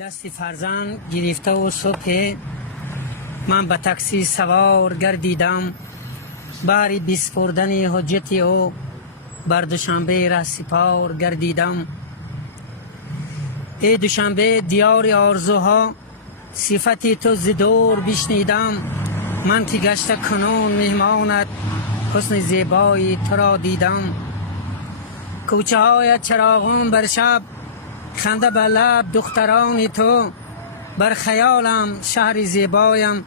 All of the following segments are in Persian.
دست فرزند گرفته و صبح من به تاکسی سوار گردیدم، باری بسپردن حجت او بر دوشنبه را سپار گردیدم. ای دوشنبه دیار آرزوها، صفتی تو ز دور بشنیدم. من که گشته کنون مهمانت، حسن زیبایی تو را دیدم. کوچه های چراغان بر شب، خنده به لب دختران تو. بر خیالم شهر زیبایم،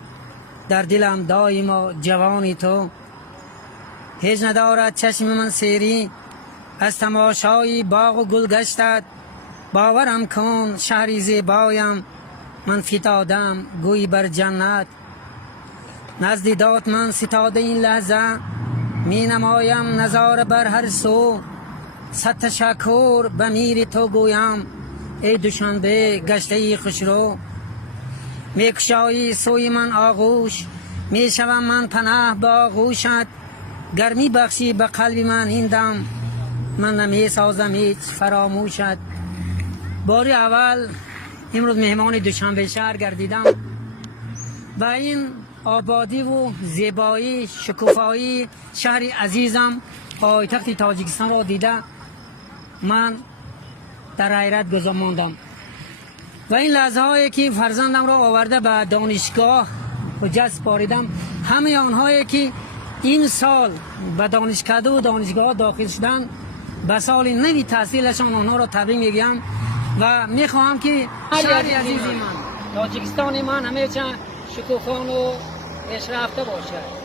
در دلم دایم جوانی تو. هیچ ندارد چشم من سیری، از تماشای باغ و گل گشتد. باورم کن شهر زیبایم، من فتادم گوی بر جنت. نزد داد من ستاده این لحظه، می نمایم نظاره بر هر سو. صد تشکر به میر تو گویم، ای دوشنبه گشته خوشرو. می کشایی سوی من آغوش، می شوم من پناه با آغوشت. گرمی بخشی به قلب من این دم، من نمی سازم هیچ فراموشت. بار اول امروز مهمان دوشنبه شهر گردیدم و این آبادی و زیبایی شکوفایی شهر عزیزم پایتخت تاجیکستان را دیده من در حیرت گذار ماندم. و این لحظه هایی که فرزندم را آورده به دانشگاه حجت سپاریدم، همه آنهایی که این سال به دانشکده و دانشگاه داخل شدن، به سال نوی تحصیلشان آنها را تبریک میگم و میخواهم که شهر عزیز من تاجیکستان من همیشه شکوفان و پیشرفته باشد.